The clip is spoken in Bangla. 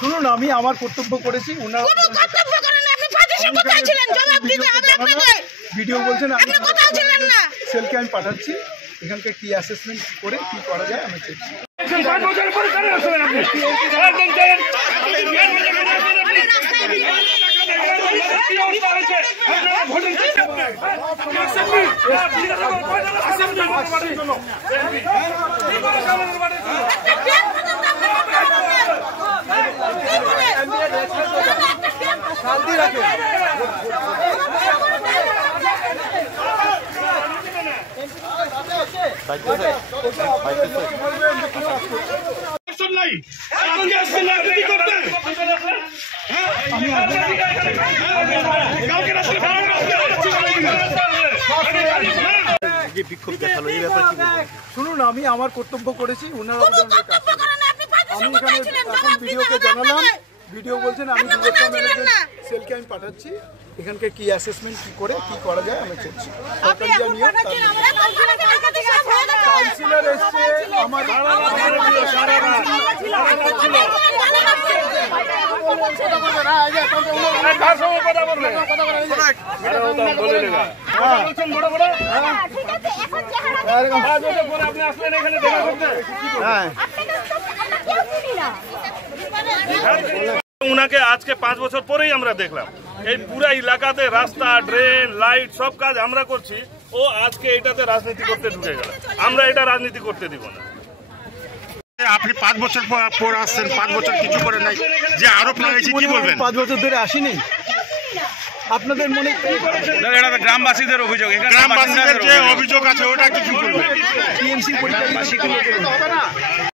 শুনুন, আমি আমার কর্তব্য করেছি। ভিডিও বলছেন সেলকে আমি পাঠাচ্ছি, এখানকার কি অ্যাসেসমেন্ট করে কি করা যায় আমি চেয়েছি। শান্তি রাখে শুনুন, আমি আমার কর্তব্য করেছি। ওনারা আমি এখানে এখন ভিডিওকে জানালাম, ভিডিও বলছেন আমি সেলকে আমি পাঠাচ্ছি, এখানকার কি অ্যাসেসমেন্ট কি করে কি করা যায় আমি চেয়েছি। কাউন্সিলর এসছে আমার উনাকে আজকে 5 বছর পরেই আমরা দেখলাম এই পুরা এলাকাতে রাস্তা, ড্রেন, লাইট সব কাজ আমরা করছি। ও আজকে এটাতে রাজনীতি করতে ঢুকে গেল। আমরা এটা রাজনীতি করতে দিব না। আপনি 5 বছর পর আসছেন, 5 বছর কিছু করে নাই, যে আরোপ লাগাইছি কি বলবেন? 5 বছর ধরে আসিনি, আপনাদের মনে গ্রামবাসীদের অভিযোগ, গ্রামবাসীদের যে অভিযোগ আছে ওটা কিছু বলবেন? টিএমসি পরীক্ষা